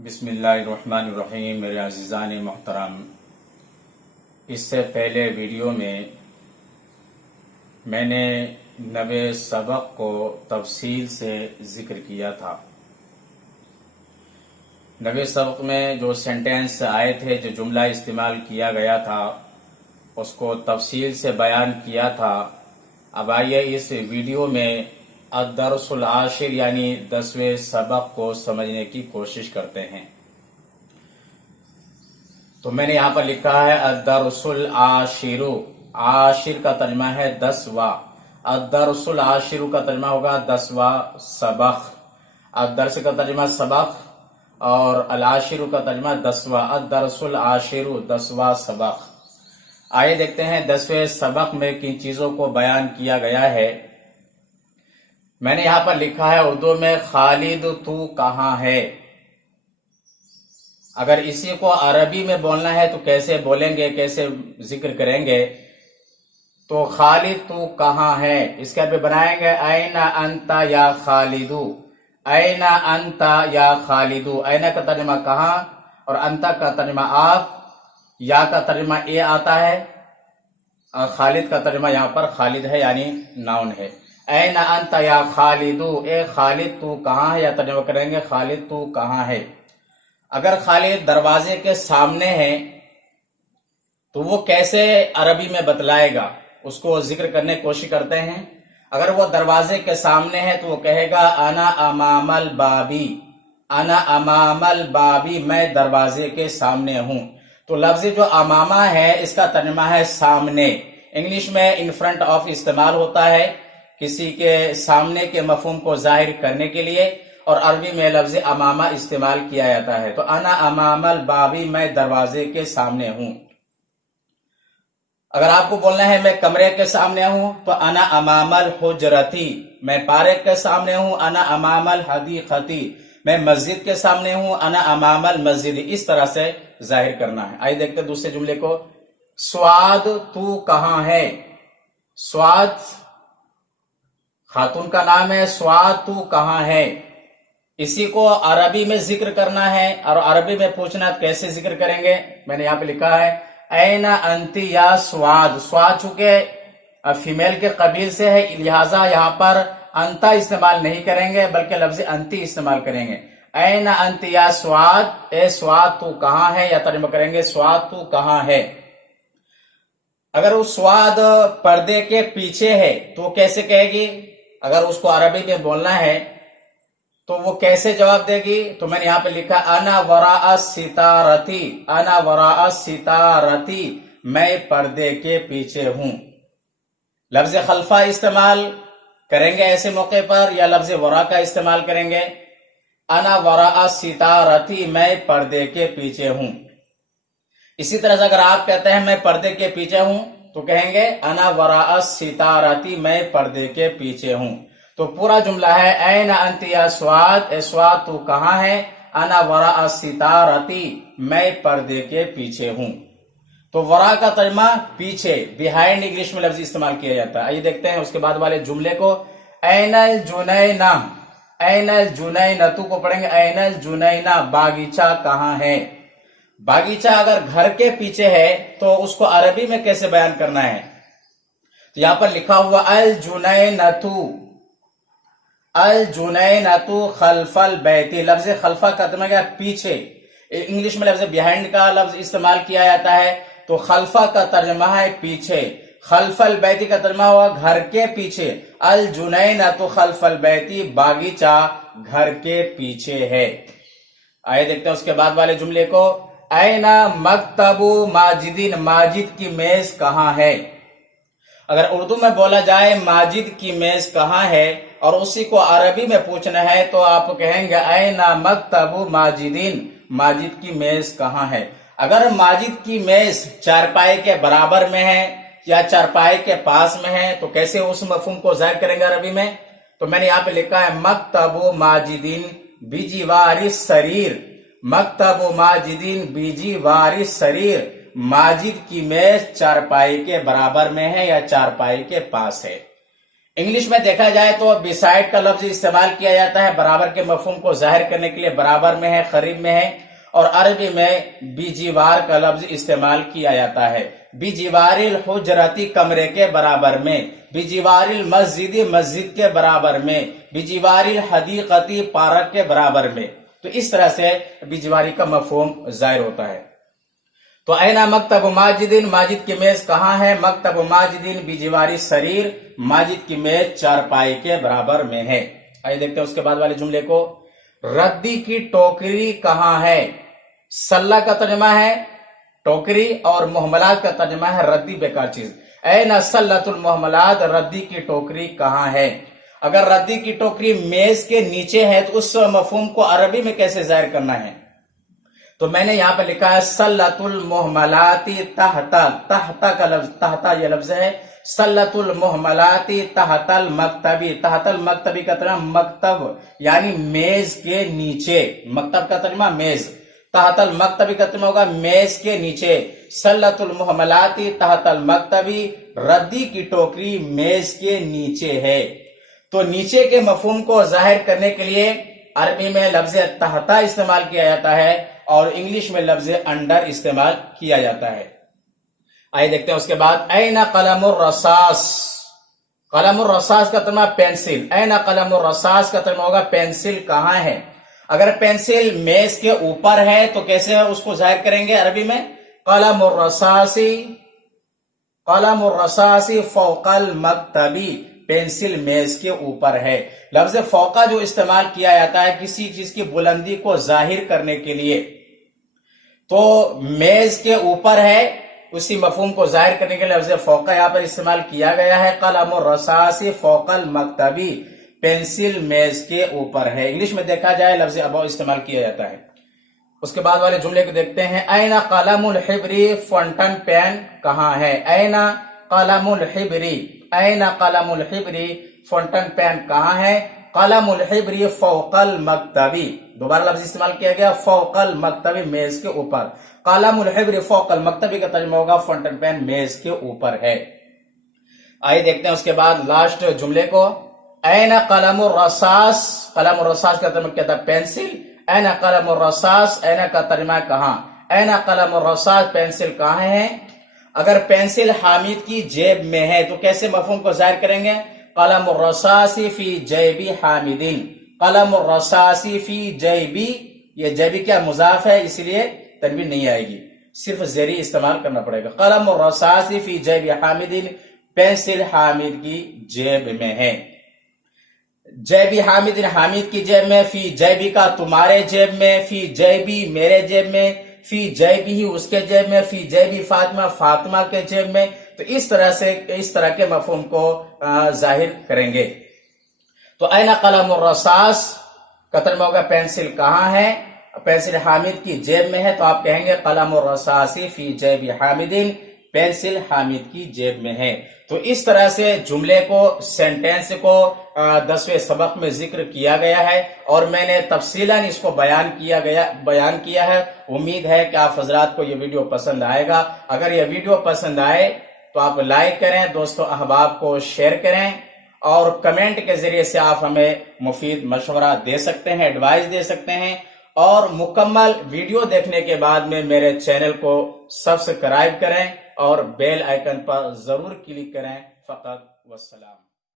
बिस्मिल्लाहिर्रहमानिर्रहीम। मेरे अज़ीज़ान मोहतरम, इससे पहले वीडियो में मैंने नवे सबक को तफसील से ज़िक्र किया था। नवे सबक में जो सेंटेंस आए थे, जो जुमला इस्तेमाल किया गया था, उसको तफसील से बयान किया था। अब आइए इस वीडियो में अद-दर्सुल आशिर यानी 10वें सबक को समझने की कोशिश करते हैं। तो मैंने यहाँ पर लिखा है अद-दर्सुल आशिरु। आशिर का तर्जुमा है 10वां। अद-दर्सुल आशिरु का तर्जुमा होगा 10वां सबक। अद-दर्स का तर्जुमा सबक और अल-आशिरु का तर्जुमा 10वां। अद-दर्सुल आशिरु 10वां सबक। आइए देखते हैं 10वें सबक में किन चीजों को बयान किया गया है। मैंने यहां पर लिखा है उर्दू में, खालिद तू कहां है। अगर इसी को अरबी में बोलना है तो कैसे बोलेंगे, कैसे जिक्र करेंगे? तो खालिद तू कहां है, इसके भी बनाएंगे ऐना अंता या खालिदू। ऐना अंता या खालिदू। ऐना का तर्जुमा कहां और अंता का तर्जुमा आप, या का तर्जुमा ए आता है और खालिद का तर्जुमा यहां पर खालिद है यानी नाउन है। ऐना अंता या खालिदू, ए खालिद तू कहां है, या तर्जुमा करेंगे खालिद तू कहां है। अगर खालिद दरवाजे के सामने है तो वो कैसे अरबी में बतलाएगा, उसको जिक्र करने की कोशिश करते हैं। अगर वो दरवाजे के सामने है तो वो कहेगा अना अमामल बाबी। अना अमामल बाबी, मैं दरवाजे के सामने हूं। तो लफ्ज जो अमामा है इसका तर्जुमा है सामने। इंग्लिश में इन फ्रंट ऑफ इस्तेमाल होता है किसी के सामने के मफहूम को जाहिर करने के लिए, और अरबी में लफ्ज अमामा इस्तेमाल किया जाता है। तो अना अमामल बाबी, मैं दरवाजे के सामने हूं। अगर आपको बोलना है मैं कमरे के सामने हूं तो अना अमामल हुजरती, मैं पार्क के सामने हूं। अना अमामल हदीक़ती, मैं मस्जिद के सामने हूं। अना अमामल मस्जिद, इस तरह से जाहिर करना है। आइए देखते हैं दूसरे जुमले को। स्वाद तू कहां है। स्वाद खातून का नाम है। स्वाद तू कहां है, इसी को अरबी में जिक्र करना है और अरबी में पूछना कैसे जिक्र करेंगे। मैंने यहां पे लिखा है ऐना अंती या स्वाद। स्वाद चूंकि फीमेल के कबील से है, लिहाजा यहां पर अंता इस्तेमाल नहीं करेंगे बल्कि लफ्ज अंती इस्तेमाल करेंगे। ऐना अंती या स्वाद, ए स्वाद तू कहां है, या तर्जुमा करेंगे स्वाद तू कहां है। अगर उस स्वाद पर्दे के पीछे है तो कैसे कहेगी? अगर उसको अरबी में बोलना है तो वो कैसे जवाब देगी? तो मैंने यहां पे लिखा अना वराअ सितारती। अना वराअ सितारती, मैं पर्दे के पीछे हूं। लफ्ज खल्फा इस्तेमाल करेंगे ऐसे मौके पर, या लफ्ज वरा का इस्तेमाल करेंगे? अना वराअ सितारती, मैं पर्दे के पीछे हूं। इसी तरह से अगर आप कहते हैं मैं पर्दे के पीछे हूं तो कहेंगे अना वराअ सितारती, मैं पर्दे के पीछे हूं। तो पूरा जुमला है ऐना अंती या स्वाद, ए स्वाद तू कहां है। अना वराअ सितारती, मैं पर्दे के पीछे हूं। तो वरा का तर्जुमा पीछे, बिहाइंड इंग्लिश में लफ्ज इस्तेमाल किया जाता है। आइए देखते हैं उसके बाद वाले जुमले को। ऐनल जुनैना। ऐनल जुनैनतु को पढ़ेंगे ऐनल जुनैना, बागीचा कहां है। बागीचा अगर घर के पीछे है तो उसको अरबी में कैसे बयान करना है? तो यहां पर लिखा हुआ अल जुनैनतु। अल जुनैनतु खल्फल बैती, लफ्ज खल्फा का तर्जुमा क्या? पीछे। इंग्लिश में लफ्ज बिहाइंड का लफ्ज इस्तेमाल किया जाता है, तो खल्फा का तर्जुमा है पीछे। खल्फल बैती का तर्जुमा हुआ घर के पीछे। अल जुनैनतु खल्फल बैती, बागीचा घर के पीछे है। आइए देखते हैं उसके बाद वाले जुमले को। ऐना मकतबु माजिदिन, माजिद की मेज कहां है। अगर उर्दू में बोला जाए माजिद की मेज कहां है और उसी को अरबी में पूछना है तो आप कहेंगे ऐना मकतबु माजिदिन, माजिद की मेज कहां है। अगर माजिद की मेज चारपाई के बराबर में है या चारपाई के पास में है तो कैसे उस मफहूम को जाहिर करेंगे अरबी में? तो मैंने यहां पे लिखा है मकतबु माजिदिन बिजीवारी सरीर। मकतबु माजिदिन बिजीवारी सरीर, माजिद की मेज चारपाई के बराबर में है या चारपाई के पास है। इंग्लिश में देखा जाए तो बिसाइड का लफ्ज इस्तेमाल किया जाता है बराबर के मफहूम को जाहिर करने के लिए, बराबर में है, करीब में है। और अरबी में बिजीवार का लफ्ज इस्तेमाल किया जाता है, बिजीवारिल हुजरती कमरे के बराबर में, बिजीवारिल मस्जिदी मस्जिद के बराबर में, बिजीवारिल हदीकती पार्क के बराबर में। तो इस तरह से बिजीवारी का मफहूम जाहिर होता है। तो ऐना मकतब माजिदिन, माजिद की मेज कहाँ है? मकतब माजिदिन बिजीवारी शरीर, माजिद की मेज चारपाई के बराबर में है। आइए देखते हैं उसके बाद वाले जुमले को। रद्दी की टोकरी कहाँ है? सल्ला का तर्जमा है टोकरी और मुहमलात का तर्जमा है रद्दी, बेकार चीज। ऐना सल्लतुल मुहमलात, रद्दी की टोकरी कहाँ है? अगर रद्दी की टोकरी मेज के नीचे है तो उस मफहूम को अरबी में कैसे जाहिर करना है? तो मैंने यहां पर लिखा है सल्लतुल मुहमलाती तहता, तहता का लफ्ज, तहता ये लफ्ज है, सल्लतुल मुहमलाती तहतल मकतबी, तहतल मकतबी का तर्जुमा मकतब यानी मेज के नीचे, मकतब का तर्जुमा मेज, तहतल मकतबी का तर्जुमा होगा मेज के नीचे। सल्लतुल मुहमलाती तहतल मकतबी, रद्दी की टोकरी मेज के नीचे है। तो नीचे के मफहूम को जाहिर करने के लिए अरबी में लफ्ज तहता इस्तेमाल किया जाता है और इंग्लिश में लफ्ज अंडर इस्तेमाल किया जाता है। आइए देखते हैं उसके बाद। ऐना कलमुर रसास, कलमुर रसास का तर्जुमा पेंसिल, ऐना कलमुर रसास का तर्जुमा होगा पेंसिल कहाँ है? अगर पेंसिल मेज के ऊपर है तो कैसे उसको जाहिर करेंगे अरबी में? कलमुर रसासी, कलमुर रसासी फौकल मकतबी, पेंसिल मेज के ऊपर है। लफ्ज फौका जो इस्तेमाल किया जाता है किसी चीज की बुलंदी को जाहिर करने के लिए, तो मेज के ऊपर है, उसी मफहूम को जाहिर करने के लिए लफ्ज फौका यहां पर इस्तेमाल किया गया है। कलमुर रसासी फौकल मकतबी, पेंसिल मेज के ऊपर है। इंग्लिश में देखा जाए लफ्ज अबव इस्तेमाल किया जाता है। उसके बाद वाले जुमले को देखते हैं। ऐना कलमुल हिब्री, फॉन्टन पेन कहाँ है? ऐना कलमुल हिब्री, ऐना कलमुल हिब्री, फॉन्टन पेन कहाँ है? कलमुल हिब्री फौकल मकतबी, दोबारा लफ्ज इस्तेमाल किया गया, फौकल मकतबी मेज के ऊपर। कलमुल हिब्री फौकल मकतबी का तर्जुमा होगा फॉन्टन पेन मेज के ऊपर है। आइए देखते हैं उसके बाद लास्ट जुमले को। ऐना कलमुर रसास, कलमुर रसास का तर्जुमा क्या था? पेंसिल। ऐना कलमुर रसास, ऐना का तर्जुमा कहाँ? ऐना कलमुर रसास, पेंसिल कहाँ है? अगर पेंसिल हामिद की जेब में है तो कैसे मफहूम को जाहिर करेंगे? कलमुर रसासी फी जैबी हामिदिन, कलमुर रसासी फी जैबी, ये जैबी क्या मुजाफ है इसलिए तनवीन नहीं आएगी, सिर्फ जेरी इस्तेमाल करना पड़ेगा। कलमुर रसासी फी जैबी हामिदिन, पेंसिल हामिद की जेब में है। जैबी हामिदिन, हामिद की जेब में, फी जैबी का तुम्हारे जेब में, फी जैबी मेरे जेब में, फी जैबी ही उसके जेब में, फी जैबी फातिमा फातिमा के जेब में। तो इस तरह से इस तरह के मफहूम को जाहिर करेंगे। तो ऐना कलमुर रसास का तर्जुमा होगा पेंसिल कहाँ है? पेंसिल हामिद की जेब में है तो आप कहेंगे कलमुर रसासी फी जैबी हामिदिन, पेंसिल हामिद की जेब में है। तो इस तरह से जुमले को, सेंटेंस को 10वें सबक में जिक्र किया गया है और मैंने तफसीलन इसको बयान किया है। उम्मीद है कि आप हजरात को ये वीडियो पसंद आएगा। अगर ये वीडियो पसंद आए तो आप लाइक करें, दोस्तों अहबाब को शेयर करें और कमेंट के जरिए से आप हमें मुफीद मशवरा दे सकते हैं, एडवाइस दे सकते हैं। और मुकम्मल वीडियो देखने के बाद में मेरे चैनल को सब्सक्राइब करें और बेल आइकन पर जरूर क्लिक करें। फकत वस्सलाम।